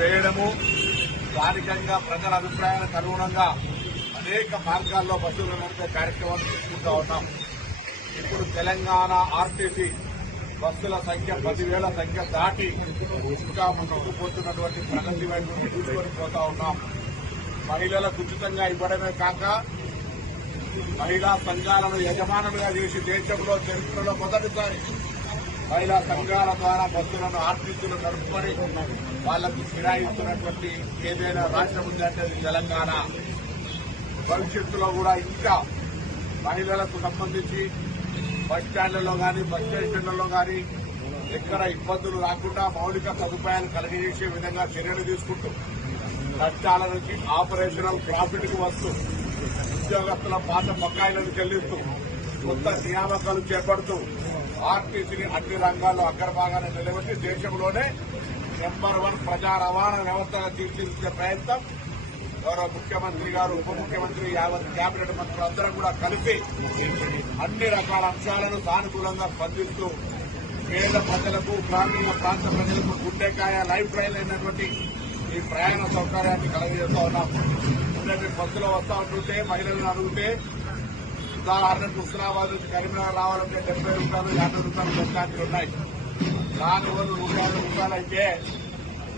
వేయడము స్థానికంగా ప్రజల అభిప్రాయానికి అనుగుణంగా అనేక మార్గాల్లో బస్సులు నడిపే కార్యక్రమాలు తీసుకుంటా ఉన్నాం. ఇప్పుడు తెలంగాణ ఆర్టీసీ బస్సుల సంఖ్య 10,000 సంఖ్య దాటి ఇంకా ముందుకు పోతున్నటువంటి ప్రగతి వైపు తీసుకొని పోతా ఉన్నాం. మహిళలకు ఉచితంగా ఇవ్వడమే కాక మహిళా సంఘాలను యజమానులుగా చేసి దేశంలో చరిత్రలో మొదటిసారి మహిళా సంఘాల ద్వారా బస్సులను ఆర్టీసీలు నడుపుకొని వాళ్లకు ఫిరాయిస్తున్నటువంటి ఏదైనా రాష్ట్రం ఉందంటే అది తెలంగాణ. భవిష్యత్తులో కూడా ఇంకా మహిళలకు సంబంధించి బస్ స్టాండ్లలో గానీ బస్ స్టేషన్లలో గానీ ఎక్కడ ఇబ్బందులు రాకుండా మౌలిక సదుపాయాలు కలిగజేసే విధంగా చర్యలు తీసుకుంటూ నష్టాల నుంచి ఆపరేషనల్ ప్రాఫిట్ కు వస్తూ ఉద్యోగస్తుల పాత బకాయిలను చెల్లిస్తూ కొత్త నియామకాలు చేపడుతూ ఆర్టీసీని అన్ని రంగాల్లో అగ్రభాగాన్ని నిలబెట్టి దేశంలోనే నెంబర్ 1 ప్రజా రవాణా వ్యవస్థగా తీర్చిదిద్దే ప్రయత్నం గౌరవ ముఖ్యమంత్రి గారు, ఉప ముఖ్యమంత్రి, యావత్ కేబినెట్ మంత్రులందరూ కూడా కలిసి అన్ని రకాల అంశాలను సానుకూలంగా స్పందిస్తూ పేద ప్రజలకు, గ్రామీణ ప్రాంత ప్రజలకు గుండెకాయ లైఫ్ లైన్ అయినటువంటి ఈ ప్రయాణ సౌకర్యాన్ని కలగజేస్తా ఉన్నాం. బస్సులో వస్తా ఉంటుంటే మహిళలను అడిగితే ఉదాహరణకు హుస్నాబాద్ నుంచి కరీంనగర్ రావాలంటే 70 రూపాయలు, 50 రూపాయలు బస్ ఛార్జీలు ఉన్నాయి. దాని వల్ల 150 రూపాయలు అయితే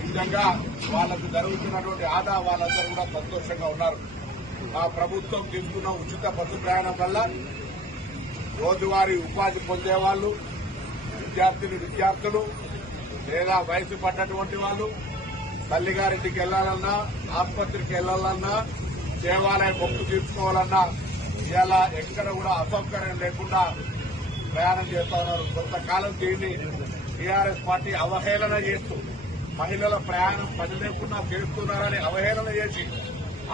నిజంగా వాళ్లకు జరుగుతున్నటువంటి ఆదా వాళ్ళందరూ కూడా సంతోషంగా ఉన్నారు. మా ప్రభుత్వం తీసుకున్న ఉచిత బస్సు ప్రయాణం వల్ల రోజువారీ ఉపాధి పొందేవాళ్లు, విద్యార్థులు లేదా వయసు పడ్డటువంటి వాళ్ళు తల్లిగారింటికి వెళ్లాలన్నా, ఆసుపత్రికి వెళ్లాలన్నా, దేవాలయం మొక్కు తీర్చుకోవాలన్నా ఇలా ఎక్కడ కూడా అసౌకర్యం లేకుండా ప్రయాణం చేస్తా ఉన్నారు. కొంతకాలం దీన్ని టీఆర్ఎస్ పార్టీ అవహేళన చేస్తూ మహిళల ప్రయాణం పని లేకుండా చేస్తున్నారని అవహేళన చేసి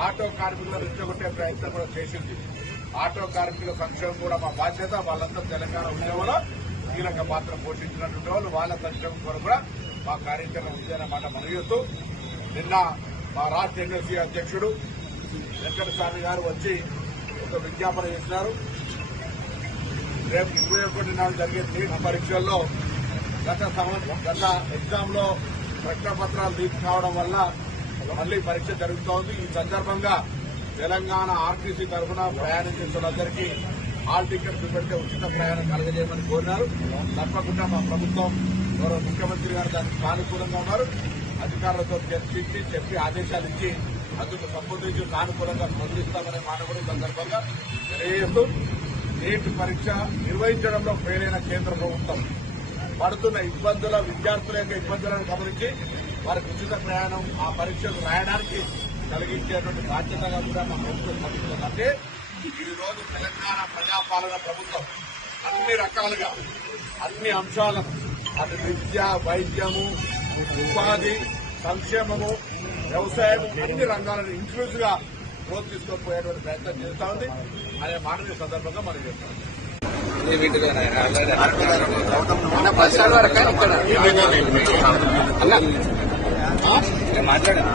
ఆటో కార్మికులను రెచ్చగొట్టే ప్రయత్నం కూడా చేసింది. ఆటో కార్మికుల సంక్షేమం కూడా మా బాధ్యత. వాళ్ళంతా తెలంగాణ ఉద్యమంలో కీలక పాత్ర పోషించినటువంటి వాళ్ళు, వాళ్ళ సంక్షేమం కొరకు కూడా మా కార్యాచరణ ఉందన్నమాట మనగిస్తూ నిన్న మా రాష్ట్ర ఎన్ఎస్సీ అధ్యక్షుడు వెంకటస్వామి గారు వచ్చి ఒక విజ్ఞాపన చేసినారు. రేపు 21 నాడు జరిగే నీట్ పరీక్షల్లో గత ఎగ్జామ్ లో ప్రశ్నపత్రాలు లీక్ కావడం వల్ల మళ్లీ పరీక్ష జరుగుతోంది. ఈ సందర్భంగా తెలంగాణ ఆర్టీసీ తరఫున ప్రయాణం చేస్తున్నందరికీ హాల్ టికెట్ పెడితే ఉచిత ప్రయాణం కలగజేయమని కోరినారు. తప్పకుండా మా ప్రభుత్వం గౌరవ ముఖ్యమంత్రి గారు దానికి సానుకూలంగా ఉన్నారు. అధికారులతో చర్చించి చెప్పి ఆదేశాలు ఇచ్చి అందుకు సంబంధించి సానుకూలంగా స్పందిస్తామనే మాట కూడా ఈ సందర్భంగా తెలియజేస్తూ నీట్ పరీక్ష నిర్వహించడంలో ఫెయిల్ అయిన కేంద్ర ప్రభుత్వం పడుతున్న ఇబ్బందుల, విద్యార్థుల యొక్క ఇబ్బందులను గమనించి వారికి ఉచిత ప్రయాణం ఆ పరీక్షలు రాయడానికి కలిగించేటువంటి బాధ్యతగా కూడా మా ప్రభుత్వం స్పందిస్తుందంటే ఈ రోజు తెలంగాణ ప్రజాపాలన ప్రభుత్వం అన్ని రకాలుగా అన్ని అంశాలను అటు విద్య, వైద్యము, ఉపాధి, సంక్షేమము, వ్యవసాయం అన్ని రంగాలను ఇంక్లూజివ్ గా గ్రోత్ తీసుకొని పోయేటువంటి ప్రయత్నం చేస్తా ఉంది అనే మాటని సందర్భంగా మనం చెప్తాం. మాట్లాడారు